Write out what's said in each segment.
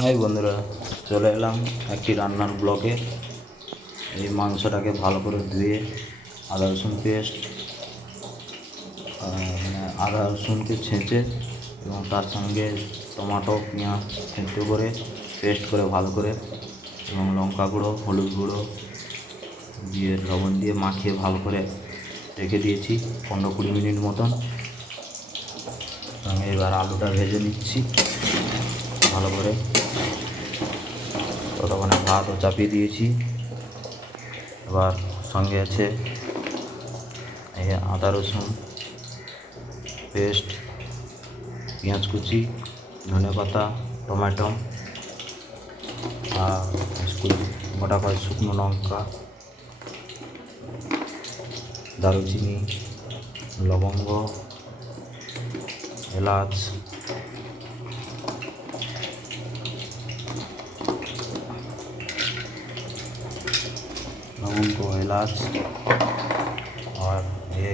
High বন্ধুরা, চলে এলাম একটি রান্নার ব্লগে। এই মাংসটাকে ভালো করে ধুয়ে আদা রসুন পেস্ট আদা রসুনকে ছেঁচে এবং তার সঙ্গে টমেটো পেঁয়াজ থেঁতো করে পেস্ট করে ভালো করে এবং লঙ্কা গুঁড়ো হলুদ গুঁড়ো দিয়ে লবণ দিয়ে মাখিয়ে ভালো করে রেখে দিয়েছি 15-20 মিনিট মতন। আমি এবার আলুটা ভেজে নিচ্ছি ভালো করে। ততক্ষণে ভাতও চাপিয়ে দিয়েছি। এবার সঙ্গে আছে এই আদা রসুন পেস্ট, পেঁয়াজ কুচি, ধনেপাতা, টমেটো আর গোটা কয়েক শুকনো লঙ্কা, দারুচিনি, লবঙ্গ, এলাচ, এলাচ। আর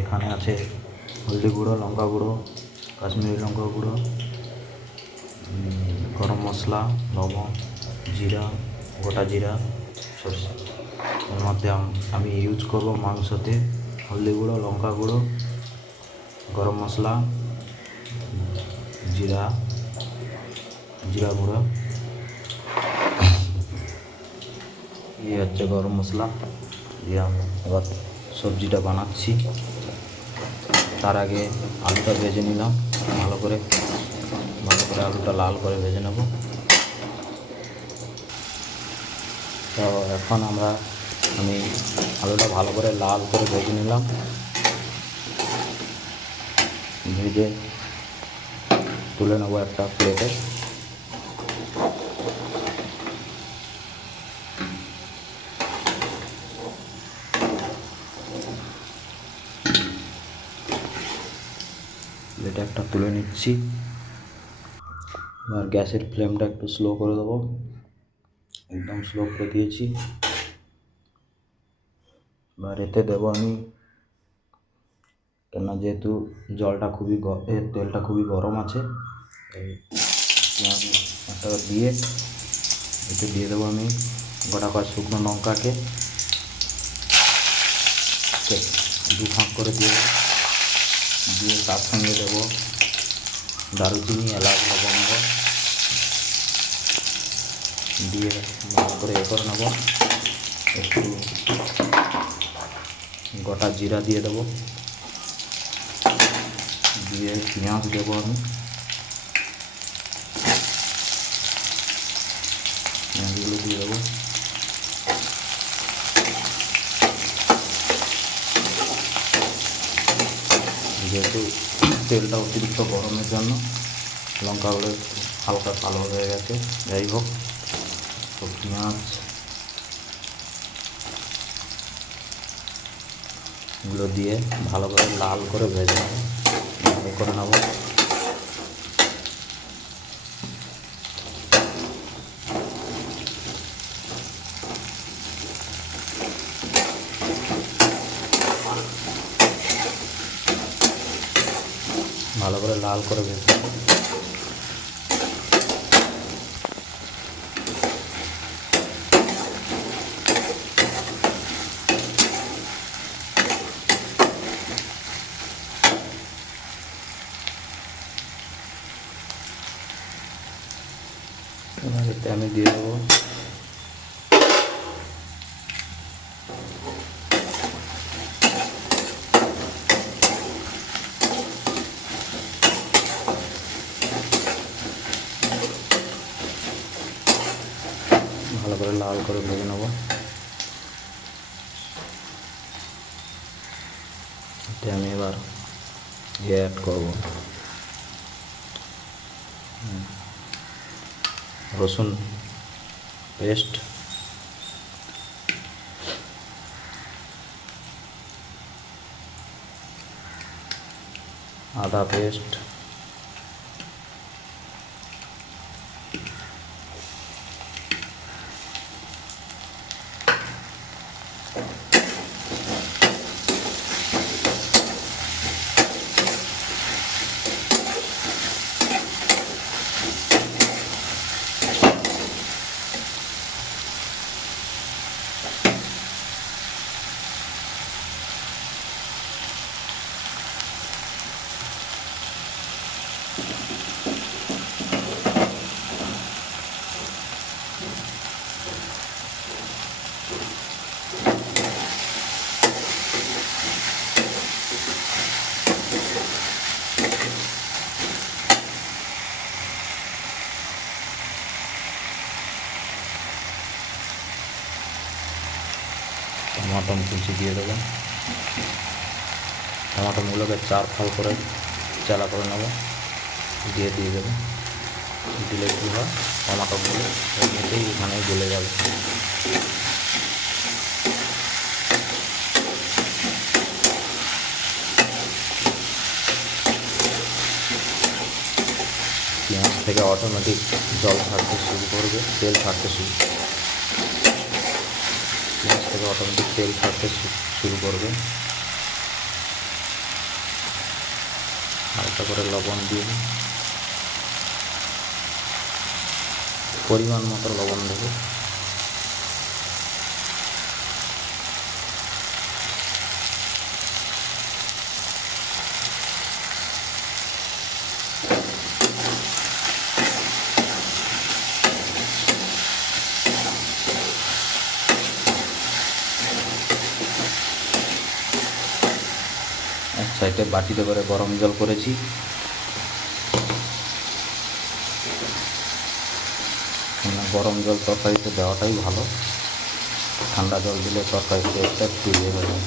এখানে আছে হলদি গুঁড়ো, লঙ্কা গুঁড়ো, কাশ্মীরি লঙ্কা গুঁড়ো, গরম মশলা, লবণ, জিরা, গোটা জিরা সরষে। এর মধ্যে আমি ইউজ করব মাংসতে হলদি গুঁড়ো, লঙ্কা গুঁড়ো, গরম মশলা, জিরা গুঁড়ো, হচ্ছে গরম মশলা দিয়ে আমি এবার সবজিটা বানাচ্ছি। তার আগে আলুটা ভেজে নিলাম ভালো করে আলুটা লাল করে ভেজে নেব। তো এখন আমি আলুটা ভালো করে লাল করে ভেজে নিলাম। ভেজে তুলে নেবো একটা প্লেটে। প্লেটে একটা তুলে নিচ্ছি। আর গ্যাসের ফ্লেমটা একটু স্লো করে দেবো, একদম স্লো করে দিয়েছি। এবার এতে দেবো আমি, কেননা যেহেতু তেলটা খুবই গরম আছে, এই পেঁয়াজটা দিয়ে এতে দিয়ে দেবো আমি গোটা কয়েক শুকনো লঙ্কাকে 2 ফাঁক করে দিয়ে তার সঙ্গে দেবো দারুচিনি, এলাচ, লবঙ্গ দিয়ে ভালো করে করে নেবো। একটু গোটা জিরা দিয়ে দেবো, দিয়ে পেঁয়াজ দেবো আমি। পেঁয়াজগুলো দিয়ে দেবো। যেহেতু তেলটা অতিরিক্ত গরমের জন্য লঙ্কাগুলো হালকা কালো হয়ে গেছে, যাই হোক। তো পেঁয়াজগুলো দিয়ে ভালো করে লাল করে ভেজে করে নেবো। ভালো করে লাল করে ভেজে এতে আমি দিয়ে দেবো ভালো করে লাল করে ভেজে নেবো। এতে আমি এবার অ্যাড করব রসুন পেস্ট, আদা পেস্ট, টমাটো কুচি দিয়ে দেবো। টমাটোগুলোকে 4 ফাল করে চালা করে নেবো, দিয়ে দেবো। দিলে কী হয়, টমাটোগুলো এমনিতেই এখানে গলে যাবে। পেঁয়াজ থেকে অটোমেটিক জল ছাড়তে শুরু করবে, তেল ছাড়তে পেঁয়াজ থেকে অটোমেটিক তেল ছাড়তে শুরু করবে। হালকা করে লবণ দিয়ে পরিমাণ মতো লবণ দেবো। এক সাইডে বাটিতে করে গরম জল করেছি, গরম জল তরকারিতে দেওয়াটাই ভালো। ঠান্ডা জল দিলে তরকারি টেস্টটা একটু ইয়ে হয়ে যায়।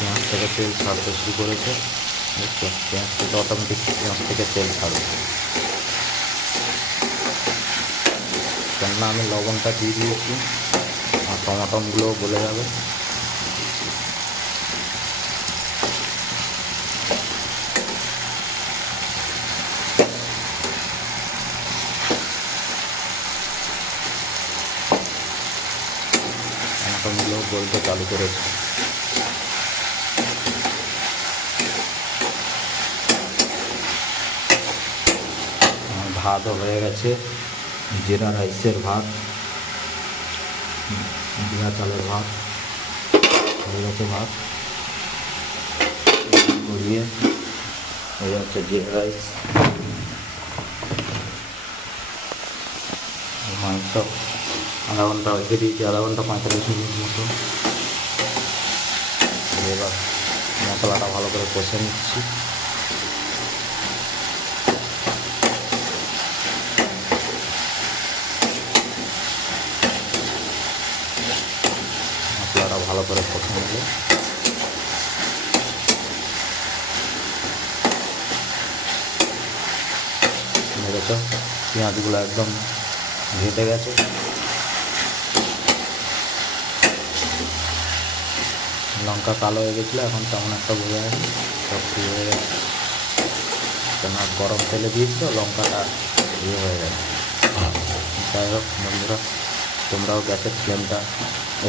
পেঁয়াজ থেকে তেল ছাড়তে শুরু করেছে, দেখছো পেঁয়াজ থেকে অটোমেটিক পেঁয়াজ থেকে তেল ছাড়বে। কেননা আমি লবণটা দিয়ে দিয়েছি, আর টমাটোগুলোও গলে যাবে। টমাটোগুলোও গলতে চালু করেছে। ভাতও হয়ে গেছে, জিরা রাইসের ভাত, জিরা চালের ভাত হয়ে গেছে। ভাত গড়িয়ে হয়ে যাচ্ছে জিরা রাইস। মাংস আধা ঘন্টা রেখে দিয়েছি, আধা ঘন্টা 45 মিনিট মতো। এবার মশলাটা ভালো করে কষে নিচ্ছি। মশলাটা ভালো করে কষে নিলে দেখেছ পেঁয়াজগুলো একদম ঘেটে গেছে। লঙ্কা কালো হয়ে গেছিলো, এখন তেমন একটা বোঝা যায়নি, সব ঠিক হয়ে গেছে। কেননা গরম তেলে দিয়েছি তো লঙ্কাটা ইয়ে হয়ে গেছে। যাই হোক বন্ধুরা, তোমরাও গ্যাসের ফ্লেমটা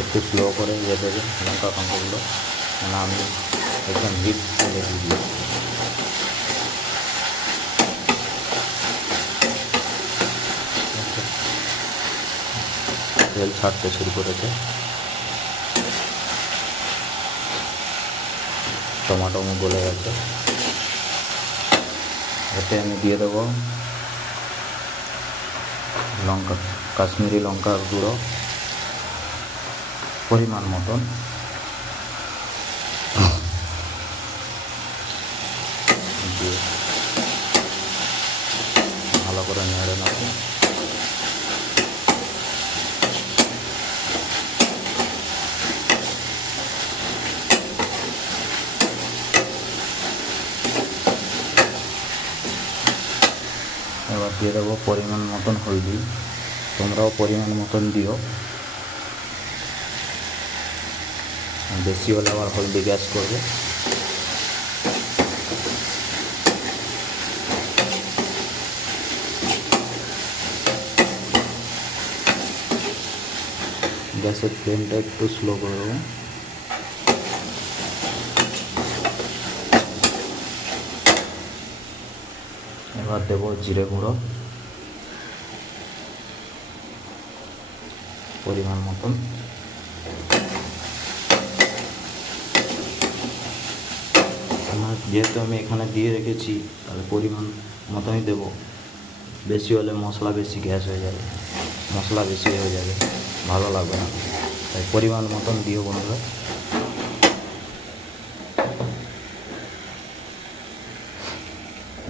একটু স্লো করে ইয়ে দেবে লঙ্কা কাঁকড়গুলো, কেন আমি একদম হিট তেলে দিয়ে দিয়েছি। তেল ছাড়তে শুরু করেছে, টমাটো গলে গেছে। এতে আমি দিয়ে দেবো লঙ্কা, কাশ্মীরি লঙ্কার গুঁড়ো পরিমাণ মতন, দিয়ে ভালো করে নেড়ে নেব। এবার দিয়ে দেবো পরিমাণ মতন হলদি, তোমরাও পরিমাণ মতন দিও, বেশি হলে আবার হলদি গ্যাস করবে। গ্যাসের ফ্লেমটা একটু স্লো করে দেবো। এবার দেবো জিরে গুঁড়ো পরিমাণ মতন, যেহেতু আমি এখানে দিয়ে রেখেছি তাহলে পরিমাণ মতনই দেবো, বেশি হলে মশলা বেশি গ্যাস হয়ে যাবে, মশলা বেশি হয়ে যাবে, ভালো লাগবে না, তাই পরিমাণ মতন দিও বন্ধুরা।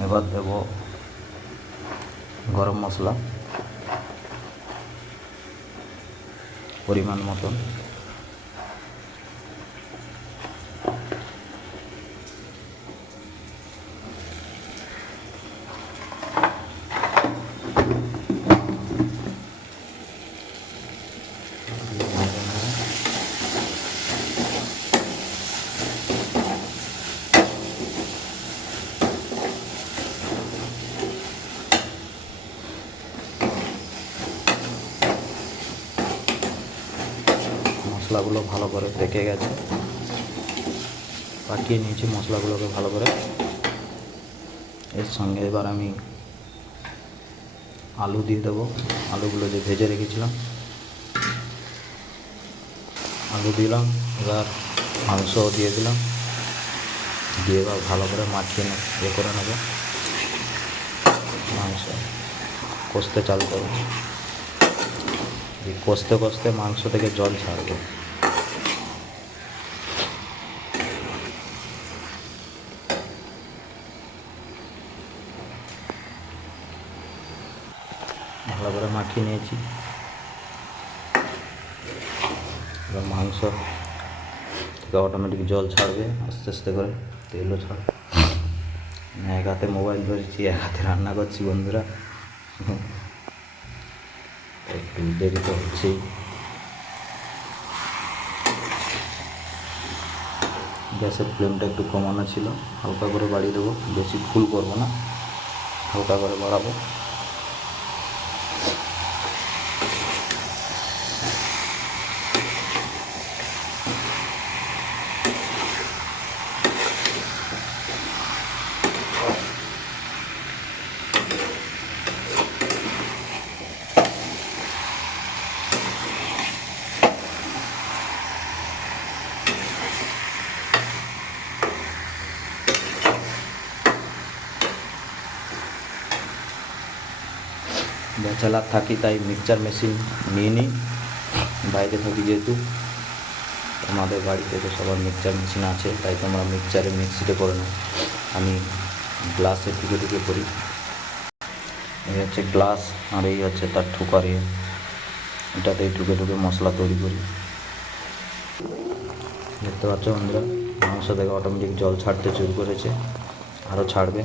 এবার দেবো গরম মশলা পরিমাণ মতন, মশলাগুলো ভালো করে পেকে গেছে, পাকিয়ে নিয়েছি মশলাগুলোকে ভালো করে। এর সঙ্গে এবার আমি আলু দিয়ে দেবো, আলুগুলো যে ভেজে রেখেছিলাম আলু দিলাম, এবার মাংসও দিয়ে দিলাম, দিয়ে এবার ভালো করে মাখিয়ে করে নেবো, মাংস কষতে চালু করবো, কষতে কষতে মাংস থেকে জল ছাড়বে। ভালো করে মাখিয়ে নিয়েছি, এবার মাংস থেকে অটোমেটিক জল ছাড়বে আস্তে আস্তে করে, তেলও ছাড়বে। এক হাতে মোবাইল ধরেছি, এক হাতে রান্না করছি বন্ধুরা, একটু দেরি তো হচ্ছেই। গ্যাসের ফ্লেমটা একটু কমানো ছিল, হালকা করে বাড়িয়ে দেবো, বেশি ফুল করবো না, হালকা করে বাড়াবো। ব্যাচেলার থাকি তাই মিক্সচার মেশিন নিয়ে নিই, বাইরে থাকি যেহেতু, আমাদের বাড়িতে তো সবার মিক্সচার মেশিন আছে, তাই তোমরা মিক্সচারে মিক্সিতে করে নাও, আমি গ্লাসে টুকে টুকে করি। এই হচ্ছে গ্লাস আর এই হচ্ছে তার ঠোকার এটাতেই টুকে টুকে মশলা তৈরি করি। দেখতে পাচ্ছ বন্ধুরা, মাংস থেকে অটোমেটিক জল ছাড়তে শুরু করেছে, আরও ছাড়বে।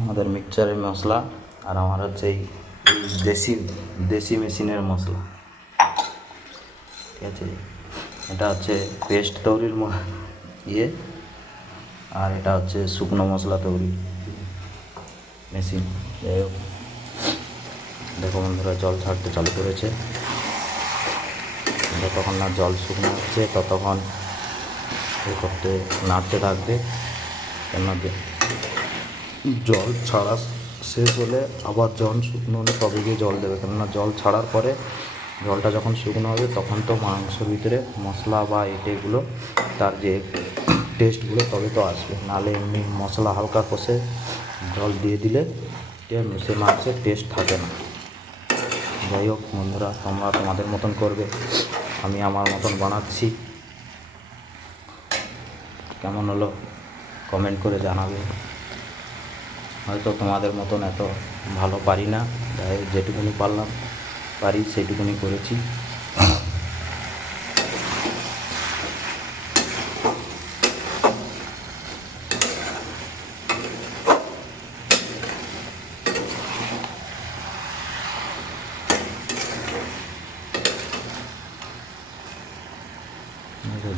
আমাদের মিক্সচারের মশলা আর আমার হচ্ছে এই দেশি মেশিনের মশলা, ঠিক আছে। এটা হচ্ছে পেস্ট তৈরির আর এটা হচ্ছে শুকনো মশলা তৈরি মেশিন। যাই হোক, দেখো বন্ধুরা জল ছাড়তে চালু করেছে, যতক্ষণ না জল শুকনো হচ্ছে ততক্ষণ করতে নাড়তে থাকবে, কেননা জল ছাড়া শেষ হলে আবার জল শুকনো হলে তবে গিয়ে জল দেবে, কেননা জল ছাড়ার পরে জলটা যখন শুকনো হবে তখন তো মাংসের ভিতরে মশলা বা এগুলো তার যে টেস্টগুলো তবে তো আসবে, নাহলে এমনি মশলা হালকা কষে জল দিয়ে দিলে সে মাংসের টেস্ট থাকে না। যাই হোক বন্ধুরা, তোমরা তোমাদের মতন করবে, আমি আমার মতন বানাচ্ছি, কেমন হলো কমেন্ট করে জানাবে। হয়তো তোমাদের মতন এত ভালো পারি না, তাই যেটুকুনি পারি সেইটুকুনি করেছি।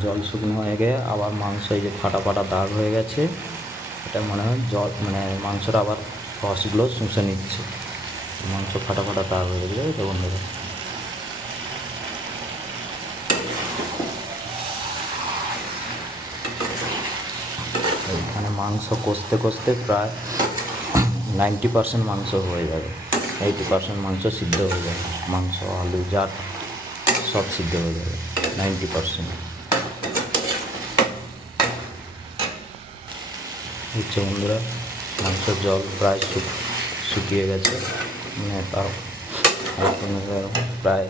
জল শুকনো হয়ে গিয়ে আবার মাংস এই যে ফাটা ফাটা দাগ হয়ে গেছে, এটা মনে হয় জল মানে মাংসটা আবার রসগুলো শুষে নিচ্ছে, মাংস ফাটা ফাটা দাগ হয়ে গেছে। তো বন্ধুরা এখানে মাংস কষতে কষতে প্রায় 90% মাংস হয়ে যাবে, 80% মাংস সিদ্ধ হয়ে যাবে, মাংস আলু যা সব সিদ্ধ হয়ে যাবে 90%। হচ্ছে বন্ধুরা মাংসের জল প্রায় শুকিয়ে গেছে, মানে তার প্রায়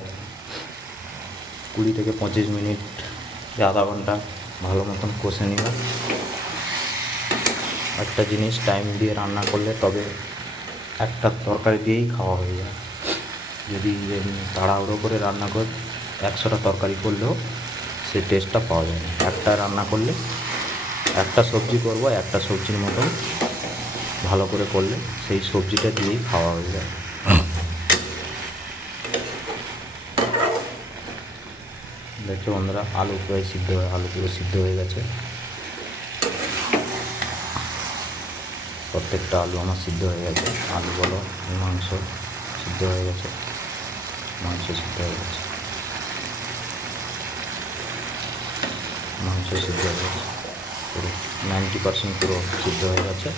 20 থেকে 25 মিনিট আধা ঘন্টা ভালো মতন কষে নিলাম। একটা জিনিস টাইম দিয়ে রান্না করলে তবে একটা তরকারি দিয়েই খাওয়া হয়ে যায়। যদি তাড়াহুড়ো করে রান্না করে 100টা তরকারি করলেও সে টেস্টটা পাওয়া যায় না। একটা রান্না করলে একটা সবজি করবো, একটা সবজির মতন ভালো করে করলে সেই সবজিটা দিয়েই খাওয়া হয়ে যায়। দেখছো বন্ধুরা আলু পুরো সিদ্ধ হয়ে গেছে, প্রত্যেকটা আলু আমার সিদ্ধ হয়ে গেছে। আলু বলো মাংস সিদ্ধ হয়ে গেছে, মাংস সিদ্ধ হয়ে গেছে, পুরো 90% পুরো সিদ্ধ হয়ে গেছে।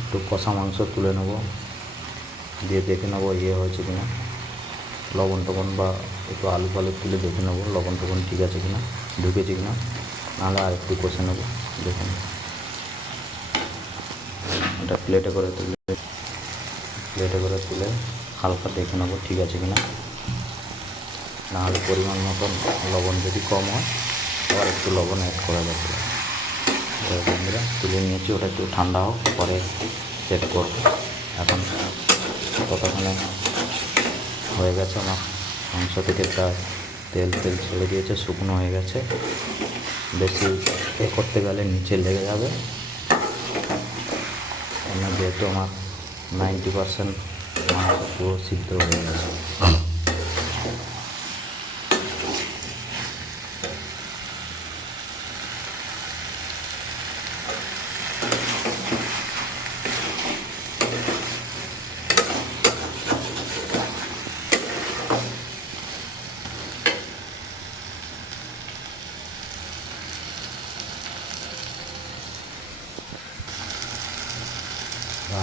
একটু কষা মাংস তুলে নেবো, দিয়ে দেখে নেবো হয়েছে কিনা, লবণ টবণ বা একটু আলু ফালু তুলে দেখে নেবো লবণ টবণ ঠিক আছে কিনা, ঢুকেছে কিনা, নাহলে আর একটু কষে নেবো, দেখে নেবো। এটা প্লেটে করে তুলে হালকা দেখে নেবো ঠিক আছে কিনা, নাহলে পরিমাণ মতন লবণ যদি কম হয় আবার একটু লবণ অ্যাড করা যাবে। বন্ধুরা তুলে নিয়েছি, ওটা একটু ঠান্ডা হোক পরে চেক করবো। এখন ততক্ষণে হয়ে গেছে আমার মাংস থেকে প্রায় তেল ছেড়ে দিয়েছে, শুকনো হয়ে গেছে। বেশি করতে গেলে নিচে লেগে যাবে, যেহেতু আমার 90% মাংস পুরো সিদ্ধ হয়ে গেছে।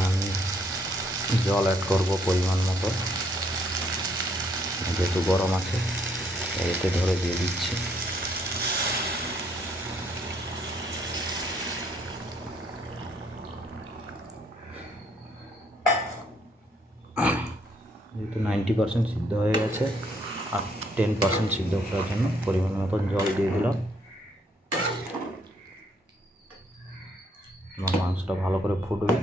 আমি জল অ্যাড করবো পরিমাণ মতো, যেহেতু গরম আছে এতে ধরে দিয়ে দিচ্ছি। যেহেতু 90% সিদ্ধ হয়ে গেছে, আর 10% সিদ্ধ করার জন্য পরিমাণ মতন জল দিয়ে দিলাম। এবং মাংসটা ভালো করে ফুটবে।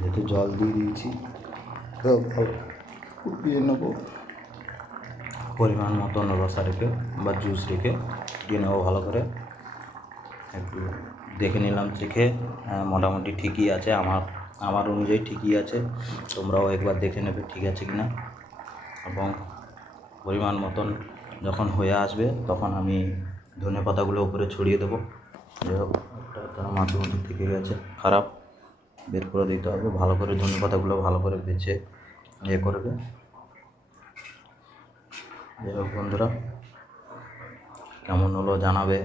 যেহেতু জল দিয়ে দিয়েছি ফুটিয়ে নেবো, পরিমাণ মতন রসা রেখে বা জুস রেখে দিয়ে নেবো ভালো করে। একটু দেখে নিলাম চেখে, মোটামুটি ঠিকই আছে, আমার অনুযায়ী ঠিকই আছে। তোমরাও একবার দেখে নেবে ঠিক আছে কিনা। এবং পরিমাণ মতন যখন হয়ে আসবে তখন আমি ধনে পাতাগুলো উপরে ছড়িয়ে দেবো। তার মাধ্যমে থেকে গেছে খারাপ, বের করে দিতে হবে ভালো করে, ধনে পাতাগুলো ভালো করে বেছে করবে। যাই হোক বন্ধুরা, কেমন হলো জানাবে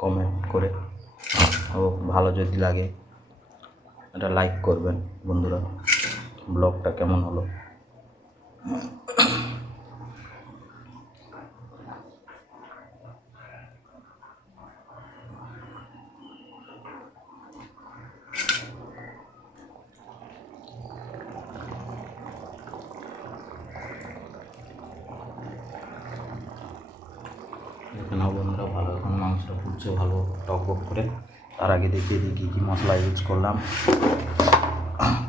কমেন্ট করে, ও ভালো যদি লাগে এটা লাইক করবেন বন্ধুরা। ব্লগটা কেমন হলো দেখে নাও বন্ধুরা, ভালো এখন মাংসটা ফুটছে ভালো টক বক করে। তার আগে দেখিয়ে দিই কী কী মশলা ইউজ করলাম।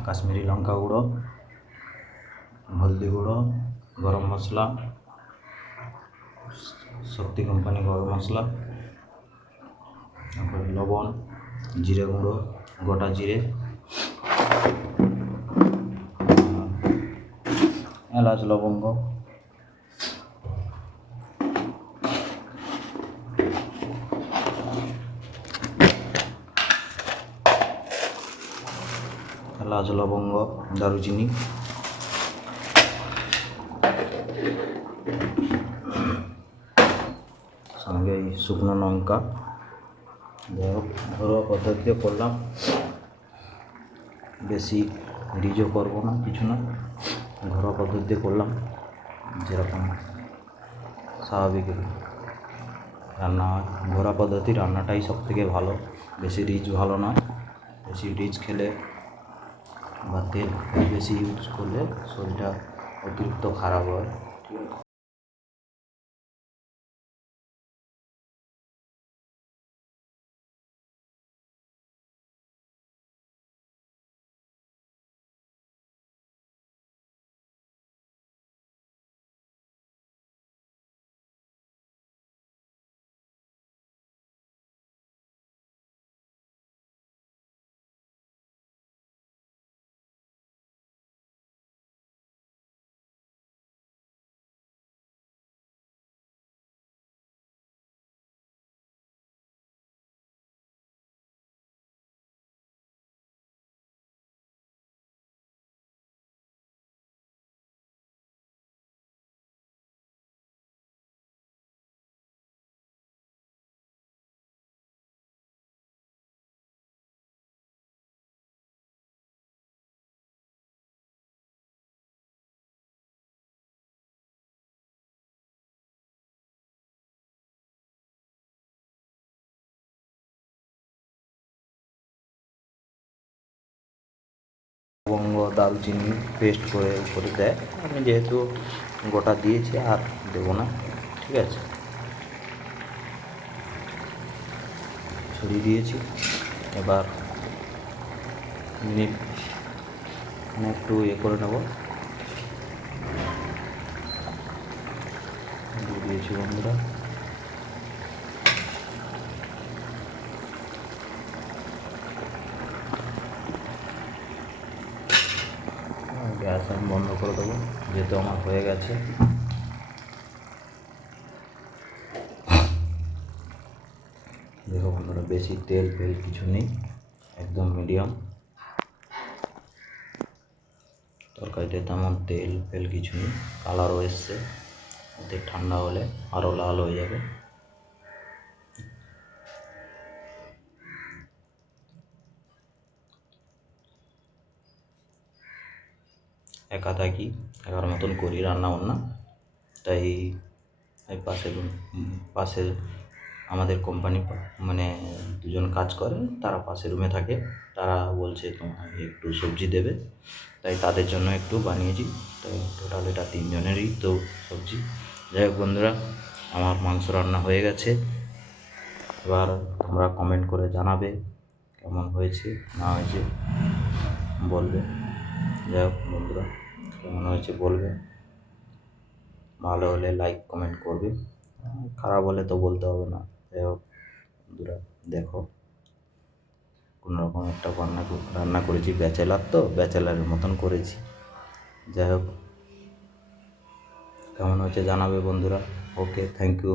কাশ্মীরি লঙ্কা গুঁড়ো, হলদি গুঁড়ো, গরম মশলা, শক্তি কোম্পানি গরম মশলা, তারপরে লবণ, জিরে গুঁড়ো, গোটা জিরে, এলাচ, লবঙ্গ, এলাচ, লবঙ্গ, দারুচিনি, সঙ্গে এই শুকনো লঙ্কা। যাই হোক, ঘরোয়া পদ্ধতিতে করলাম, বেশি রিচও করবো না, কিছু না, ঘরোয়া পদ্ধতিতে করলাম, যেরকম স্বাভাবিক রান্না হয়। ঘরোয়া পদ্ধতি রান্নাটাই সব থেকে ভালো, বেশি রিচ ভালো নয়। বেশি রিচ খেলে বা তেল বেশি ইউজ করলে শরীরটা অতিরিক্ত খারাপ হয়, ঠিক আছে। লবঙ্গ, দারুচিনি পেস্ট করে করে দেয়। আমি যেহেতু গোটা দিয়েছি আর দেবো না, ঠিক আছে, ছড়িয়ে দিয়েছি। এবার মিনিট একটু করে নেব, দিয়ে দিয়েছি বন্ধুরা। গ্যাস আমি বন্ধ করে দেবো, যেহেতু আমার হয়ে গেছে। দেখো বন্ধুরা, বেশি তেল ফেল কিছু নেই, একদম মিডিয়াম। তরকারিতে তেমন তেল ফেল কিছু নেই, কালারও এসছে। এতে ঠান্ডা হলে আরও লাল হয়ে যাবে। একা থাকি, একার মতন করি রান্না বান্না, তাই এই পাশে আমাদের কোম্পানি মানে দুজন কাজ করে, তারা পাশের রুমে থাকে। তারা বলছে তোমার একটু সবজি দেবে, তাই তাদের জন্য একটু বানিয়েছি। তো টোটাল এটা 3 জনেরই তো সবজি। যাই হোক বন্ধুরা, আমার মাংস রান্না হয়ে গেছে। এবার তোমরা কমেন্ট করে জানাবে কেমন হয়েছে না হয়েছে, বলবে। যাই হোক বন্ধুরা, কেমন হয়েছে বলবে, ভালো হলে লাইক কমেন্ট করবে, খারাপ হলে তো বলতে হবে না। যাই হোক বন্ধুরা, দেখো কোনোরকম একটা রান্না করেছি, ব্যাচেলার তো ব্যাচেলারের মতন করেছি। যাই হোক, কেমন হয়েছে জানাবে বন্ধুরা। ওকে, থ্যাংক ইউ।